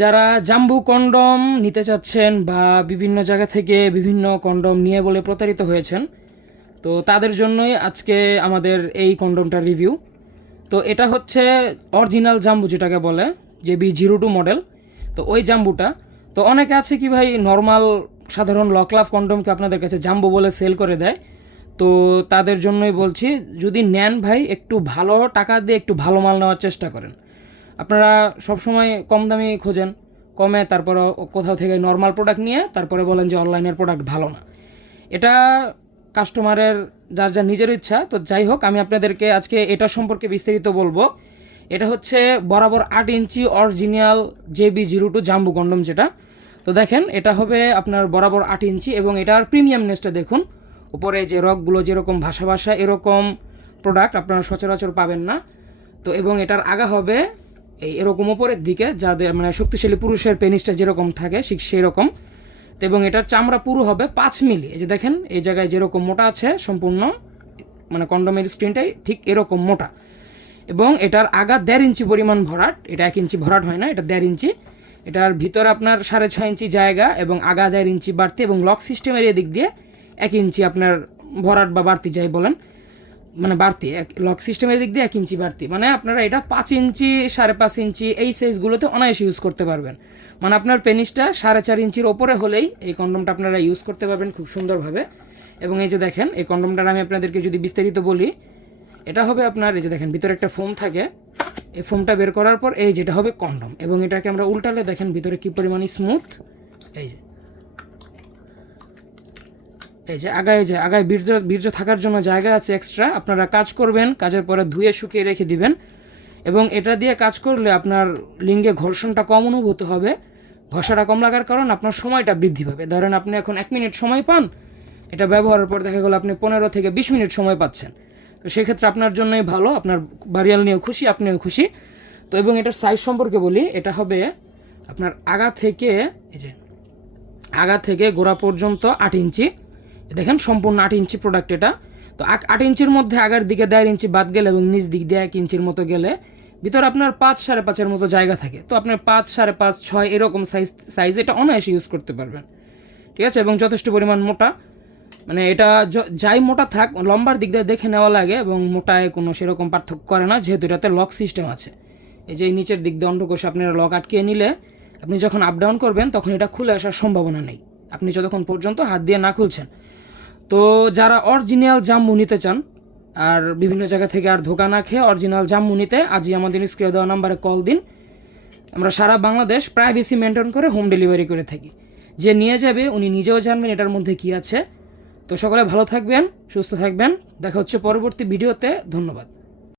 যারা জাম্বু কন্ডম নিতে চাচ্ছেন বা বিভিন্ন জায়গা থেকে বিভিন্ন কন্ডম নিয়ে বলে প্রতারিত হয়েছেন, তো তাদের জন্যই আজকে আমাদের এই কন্ডমটার রিভিউ। তো এটা হচ্ছে অরিজিনাল জাম্বু যেটাকে বলে, যে বি জিরো টু মডেল। তো ওই জাম্বুটা, তো অনেকে আছে কি ভাই, নর্মাল সাধারণ লকলাভ কন্ডমকে আপনাদের কাছে জাম্বু বলে সেল করে দেয়। তো তাদের জন্যই বলছি, যদি নেন ভাই, একটু ভালো টাকা দিয়ে একটু ভালো মাল নেওয়ার চেষ্টা করেন। আপনারা সবসময় কম দামি খোঁজেন, কমে তারপর কোথাও থেকে নর্মাল প্রোডাক্ট নিয়ে তারপরে বলেন যে অনলাইনের প্রোডাক্ট ভালো না। এটা কাস্টমারের যার যার নিজের ইচ্ছা, তো যাই হোক, আমি আপনাদেরকে আজকে এটা সম্পর্কে বিস্তারিত বলব। এটা হচ্ছে বরাবর আট ইঞ্চি original JB zero two jumbo condom যেটা। তো দেখেন, এটা হবে আপনার বরাবর আট ইঞ্চি এবং এটার প্রিমিয়ামনেসটা দেখুন। উপরে যে রকগুলো যেরকম ভাষা ভাষা এরকম প্রোডাক্ট আপনারা সচরাচর পাবেন না। তো এবং এটার আগা হবে এই এরকম ওপরের দিকে, যাদের মানে শক্তিশালী পুরুষের পেনিসটা যেরকম থাকে, ঠিক সেই রকম এবং এটার চামড়া পুরো হবে পাঁচ মিলি। এই যে দেখেন, এই জায়গায় যেরকম মোটা আছে, সম্পূর্ণ মানে কন্ডোমের স্ক্রিনটাই ঠিক এরকম মোটা। এবং এটার আগা দেড় ইঞ্চি পরিমাণ ভরাট, এটা এক ইঞ্চি ভরাট হয় না, এটা দেড় ইঞ্চি। এটার ভিতর আপনার সাড়ে ছয় ইঞ্চি জায়গা এবং আগা দেড় ইঞ্চি বাড়তি এবং লক সিস্টেমের এদিক দিয়ে এক ইঞ্চি আপনার ভরাট বা বাড়তি যাই বলেন। মানে বাড়তি, এক লক সিস্টেমের দিক দিয়ে এক ইঞ্চি বাড়তি। মানে আপনারা এটা পাঁচ ইঞ্চি, সাড়ে পাঁচ ইঞ্চি এই সাইজগুলোতে অনায়াসে ইউজ করতে পারবেন। মানে আপনার পেনিসটা সাড়ে চার ইঞ্চির ওপরে হলেই এই কন্ডমটা আপনারা ইউজ করতে পারবেন খুব সুন্দরভাবে। এবং এই যে দেখেন, এই কন্ডমটার আমি আপনাদেরকে যদি বিস্তারিত বলি, এটা হবে আপনার, এই যে দেখেন, ভিতরে একটা ফোম থাকে। এই ফোমটা বের করার পর এই যেটা হবে কন্ডম এবং এটাকে আমরা উল্টালে দেখেন ভিতরে কী পরিমাণে স্মুথ এই যে। এই যে আগায় যে আগায় বীর্য বীর্য থাকার জন্য জায়গা আছে এক্সট্রা আপনারা কাজ করবেন, কাজের পরে ধুয়ে শুকিয়ে রেখে দিবেন। এবং এটা দিয়ে কাজ করলে আপনার লিঙ্গে ঘর্ষণটা কম অনুভূত হবে। ঘষাটা কম লাগার কারণ আপনার সময়টা বৃদ্ধি পাবে। ধরেন আপনি এখন এক মিনিট সময় পান, এটা ব্যবহারের পর দেখা গেলো আপনি পনেরো থেকে বিশ মিনিট সময় পাচ্ছেন। তো সেক্ষেত্রে আপনার জন্যই ভালো, আপনার বাড়িয়াল নিয়েও খুশি, আপনিও খুশি। তো এবং এটার সাইজ সম্পর্কে বলি, এটা হবে আপনার আগা থেকে, এই যে আগা থেকে গোড়া পর্যন্ত আট ইঞ্চি। দেখেন সম্পূর্ণ আট ইঞ্চি প্রোডাক্ট এটা। তো আট- ইঞ্চির মধ্যে আগের দিকে দেড় ইঞ্চি বাদ গেলে এবং নিচ দিক দিয়ে এক ইঞ্চির মতো গেলে ভিতরে আপনার পাঁচ সাড়ে পাঁচের মতো জায়গা থাকে। তো আপনার পাঁচ সাড়ে পাঁচ ছয় এরকম সাইজ সাইজ এটা অনায়াসে ইউজ করতে পারবেন। ঠিক আছে? এবং যথেষ্ট পরিমাণ মোটা। মানে এটা যাই মোটা থাক, লম্বার দিক দিয়ে দেখে নেওয়া লাগে এবং মোটায় কোনো সেরকম পার্থক্য করে না, যেহেতু এটাতে লক সিস্টেম আছে। এই যে নিচের দিক দিয়ে অন্ডকোষে আপনারা লক আটকিয়ে নিলে আপনি যখন আপ ডাউন করবেন, তখন এটা খুলে আসার সম্ভাবনা নেই। আপনি যতক্ষণ পর্যন্ত হাত দিয়ে না খুলছেন তো যারা অরিজিনাল জাম্মু নিতে চান, আর বিভিন্ন জায়গা থেকে আর ধোকা না খেয়ে অরিজিনাল জাম্মু নিতে আজই আমাদের স্ক্রিয় দেওয়া নাম্বারে কল দিন। আমরা সারা বাংলাদেশ প্রাইভেসি মেনটেন করে হোম ডেলিভারি করে থাকি। যে নিয়ে যাবে, উনি নিজেও জানবেন এটার মধ্যে কী আছে। তো সকলে ভালো থাকবেন, সুস্থ থাকবেন। দেখা হচ্ছে পরবর্তী ভিডিওতে। ধন্যবাদ।